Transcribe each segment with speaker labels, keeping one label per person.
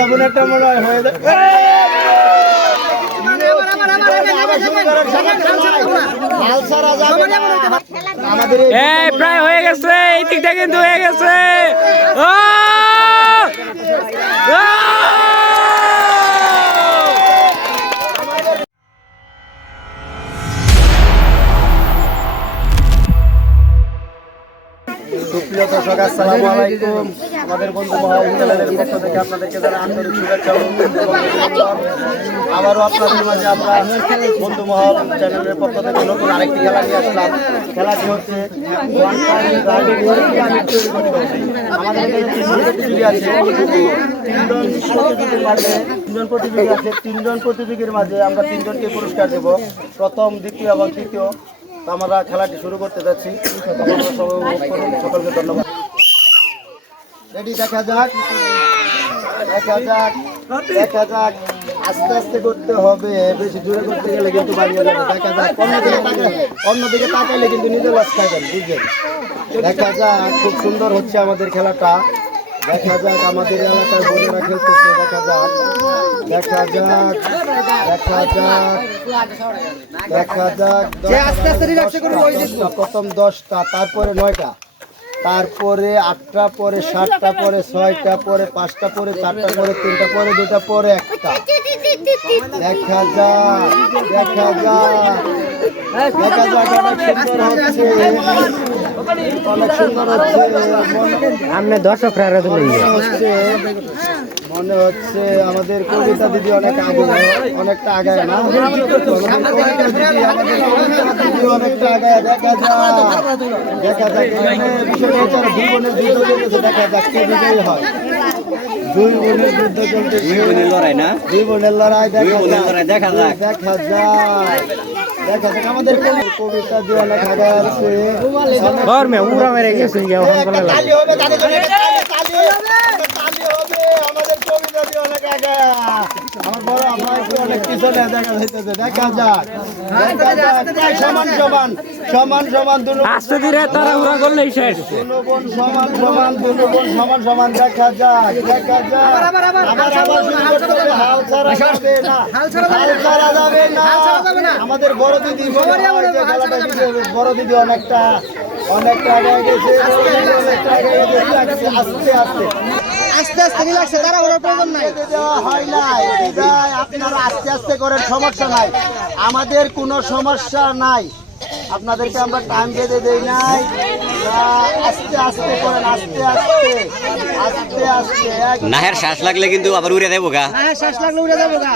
Speaker 1: এমন একটা মনে হয় হয়ে
Speaker 2: প্রায় হয়ে গেছে এই দিকটা কিন্তু হয়ে গেছে! ও!
Speaker 1: আমাদের থেকে আবারও বন্ধু চ্যানেলের খেলাটি হচ্ছে? তিনজন প্রতিযোগীর মাঝে তিনজন আছে। তিনজন প্রতিযোগীর মাঝে আমরা তিনজনকে পুরস্কার দেব। প্রথম, দ্বিতীয় এবং তৃতীয়। আমরা খেলাটি শুরু করতে যাচ্ছি। সকলকে ধন্যবাদ। রেডি দেখা যাক। দেখা যাক দেখা যাক। আস্তে আস্তে করতে হবে। বেশি জোরে করতে গেলে কিন্তু বাড়িয়ে যাবে দেখা যাক। অন্যদিকে তাকালে অন্যদিকে তাকাইলে কিন্তু নিজে লস খাইবেন বুঝলেন? দেখা যাক খুব সুন্দর হচ্ছে আমাদের খেলাটা। দেখা যাক আমাদের এলাকায় বোনেরা খেলতেছে দেখা যাক। দেখা যাক দেখা যাক দেখা যাক। দশটা, প্রথম দশটা তারপরে নয়টা। তারপরে আটটা পরে সাতটা পরে ছয়টা পরে পাঁচটা পরে চারটা পরে তিনটা পরে দুটা পরে একটা। দেখা যা দেখা যা দেখা যাক অনেক সুন্দর হচ্ছে। অনেক সুন্দর হচ্ছে।
Speaker 2: আপনি দর্শকরা
Speaker 1: হচ্ছে। মনে হচ্ছে আমাদের কবিতা দিদি অনেক আগে অনেকটা আগায় না কবিতা দিদি আমাদের অনেকটা আগায় দেখা যাক দেখা যাক বিষয়টা হচ্ছে আর যুদ্ধ চলতেছে দেখা যাক কে বিজয়ী হয় দুই বোনের যুদ্ধ দুই বোনের লড়াই না? দুই বোনের লড়াই দেখা যাক দেখা যাক দেখা যাক আমাদের কবিতা দিয়ে অনেক আগায় আছে
Speaker 2: ঘর মে উড়া মেরে গেছে
Speaker 1: তালি হবে তাদের জন্য একটা তালি, তালি হবে, তালি হবে, আমাদের কবিতা দিয়ে অনেক আগে। আমার বড় আমার অনেক পিছনে দেখা যাইতেছে, দেখা যাক, দেখা যাক, প্রায় সমান সমান, সমান সমান, দুনো
Speaker 2: আস্তে ধীরে তারা উড়া করলেই শেষ
Speaker 1: দুনো বোন সমান সমান, দুনো বোন সমান সমান, দেখা যাক, দেখা যাক। আবার আবার শুরু করতে হবে, হাল ছাড়া যাবে না, হাল ছাড়া যাবে না। আমাদের বড় দিদি মনে হয় বড় দিদি অনেকটা অনেকটা আগে গেছে অনেকটা আগে গেছে আস্তে আস্তে
Speaker 3: আস্তে আস্তে রিল্যাক্সে তারা ওরার প্রয়োজন নাই।
Speaker 1: হয় নাই আপনারা আস্তে আস্তে করেন সমস্যা নাই। আমাদের কোনো সমস্যা নাই। আপনাদেরকে আমরা টাইম বেঁধে দেই নাই। আস্তে আস্তে করেন আস্তে আস্তে আস্তে আস্তে। এক-
Speaker 4: নাহের শ্বাস লাগলে কিন্তু আবার উড়ে দেবো গা।
Speaker 3: হ্যাঁ শ্বাস লাগলে উড়ে যাবে গা।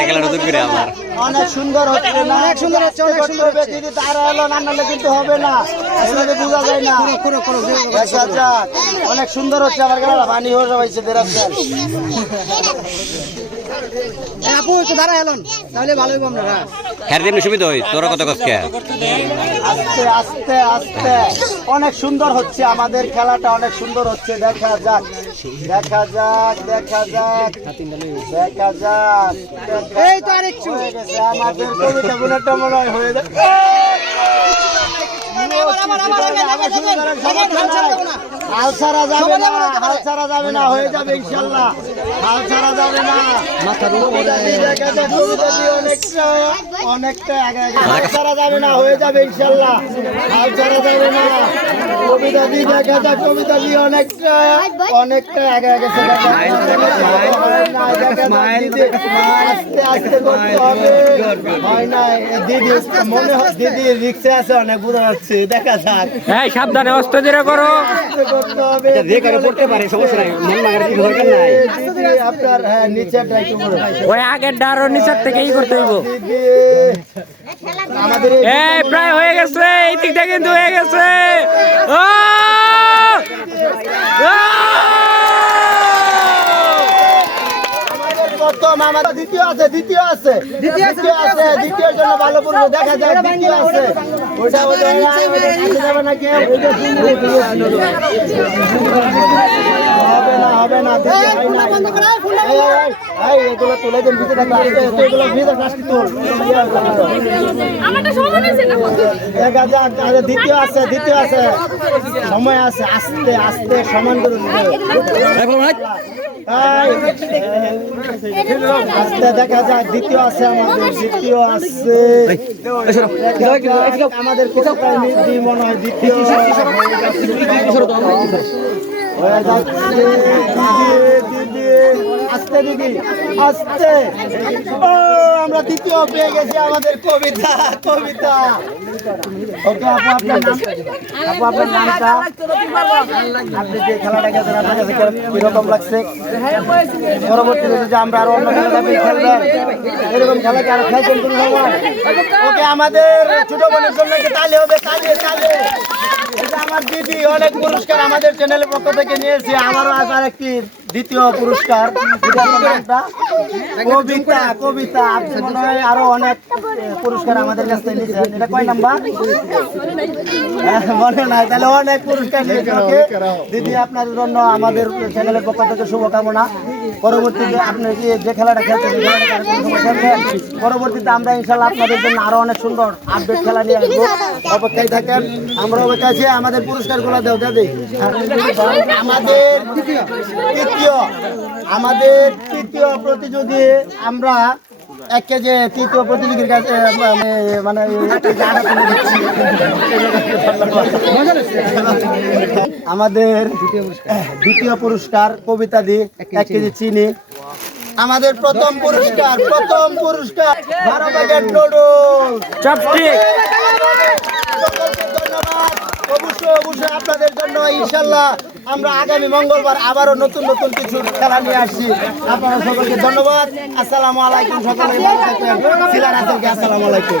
Speaker 1: একবার
Speaker 4: নতুন করে আবার।
Speaker 1: অনেক সুন্দর হচ্ছে না
Speaker 3: অনেক সুন্দর হচ্ছে, অনেক সুন্দর
Speaker 1: হবে। দিদি তারা এলো না কিন্তু হবে না। বোঝা যায় না।
Speaker 3: করো করো
Speaker 1: অনেক সুন্দর হচ্ছে আমার খেলা পানি হয়ে যাচ্ছে
Speaker 3: আপু একটু দাঁড়া এলন তাহলে ভালো হইব আমরা
Speaker 4: হ্যার দিন সুবিধা হয় তোরা কত কষ্টকে
Speaker 1: আস্তে আস্তে আস্তে। অনেক সুন্দর হচ্ছে আমাদের খেলাটা অনেক সুন্দর হচ্ছে দেখা যাক। দেখা যাক দেখা যাক দেখা যাক
Speaker 3: এই তো আরেকটু
Speaker 1: আমাদের কবিতা গুণটা মনে হয় হয়ে যাবে হাল ছাড়া যাবে না হাল ছাড়া যাবে না হয়ে যাবে ইনশাল্লাহ হাল ছাড়া যাবে না মাথার অনেকটা অনেকটা আগে আগে হাল ছাড়া যাবে না হয়ে যাবে ইনশাল্লাহ হাল ছাড়া যাবে না কবিতা দিয়ে দেখা যাক কবিতা দিয়ে অনেকটা অনেকটা আগে আগে। হয় আস্তে আস্তে করতে হবে। হয় না দিদি মনে হয় দিদি রিক্সে আছে অনেক বোঝা যাচ্ছে দেখা যাক।
Speaker 2: এই সাবধানে অস্তে ধীরে করো।
Speaker 1: করতে হবে
Speaker 4: যে কারও পড়তে পারে সমস্যা নাই। মন লাগার কি দরকার নাই?
Speaker 1: আপনার হ্যাঁ নিচেরটা একটু
Speaker 2: ওই আগের ডারো নিচের থেকে ই করতে হইব।
Speaker 1: দিদি এই
Speaker 2: প্রায় হয়ে গেছে এই দিকটা কিন্তু হয়ে গেছে। ও!
Speaker 1: আমার দ্বিতীয় আছে দ্বিতীয় আছে। দ্বিতীয় আছে দ্বিতীয় জন্য ভালো পড়বে দেখা যায় দ্বিতীয় আছে। যাবে না কেউ। হবে না। এগুলো তুলে দেন ভিতরে ভিতরে তুল। দ্বিতীয় আছে দ্বিতীয় আছে। সময় আছে আস্তে আস্তে সমান করে আস্তে দেখা যায় দ্বিতীয় আছে আমাদের দ্বিতীয় আছে। আমাদের কোথাও মনে হয় দ্বিতীয় হয়ে যাচ্ছে দিদি দিদি দিদি ও আমরা দ্বিতীয় পেয়ে গেছি আমাদের কবিতা কবিতা ওকে আপু আপনার নাম আপু আপনার নামটা আপনি যে খেলাটা গেছেন আপনার কাছে কীরকম লাগছে পরবর্তীতে আমরা আরও অন্য খেলা খেলবেন এরকম খেলা আরও খেলছেন কোনো ওকে আমাদের ছোট বোনের জন্য তালে হবে তালে তালে আমার দিদি অনেক পুরস্কার আমাদের চ্যানেলের পক্ষ থেকে নিয়েছে। আমারও আজ আর একটি দ্বিতীয় পুরস্কার। কবিতা কবিতা। আপনি মনে হয় আরও অনেক পুরস্কার আমাদের কাছ থেকে নিয়েছেন এটা কয় নাম্বার? হ্যাঁ, মনে নাই। তাহলে অনেক পুরস্কার নিয়েছেন ওকে? দিদি আপনার জন্য আমাদের চ্যানেলের পক্ষ থেকে শুভকামনা। পরবর্তীতে আপনি যে খেলাটা সেই খেলাটা পরবর্তীতে আমরা ইনশাল্লাহ আপনাদের জন্য আরও অনেক সুন্দর আপডেট খেলা নিয়ে আসব। অপেক্ষায় থাকেন, আমরা অপেক্ষায় আছি, আমাদের পুরস্কারগুলো দেও দাদি আমাদের তৃতীয় আমাদের তৃতীয় প্রতিযোগী আমরা এক কেজি তৃতীয় প্রতিযোগীর কাছে মানে মানে। আমাদের দ্বিতীয় পুরস্কার কবিতা দি, এক কেজি চিনি। আমাদের প্রথম পুরস্কার প্রথম পুরস্কার বারো প্যাকেট নুডলস ধন্যবাদ। অবশ্যই অবশ্যই আপনাদের জন্য ইনশাল্লাহ আমরা আগামী মঙ্গলবার আবারও নতুন নতুন কিছু খেলা নিয়ে আসছি। আপনারা সকলকে ধন্যবাদ। আসসালামু আলাইকুম সকলে। ভালো থাকবেন। সিলার আসলকে আসসালামু আলাইকুম।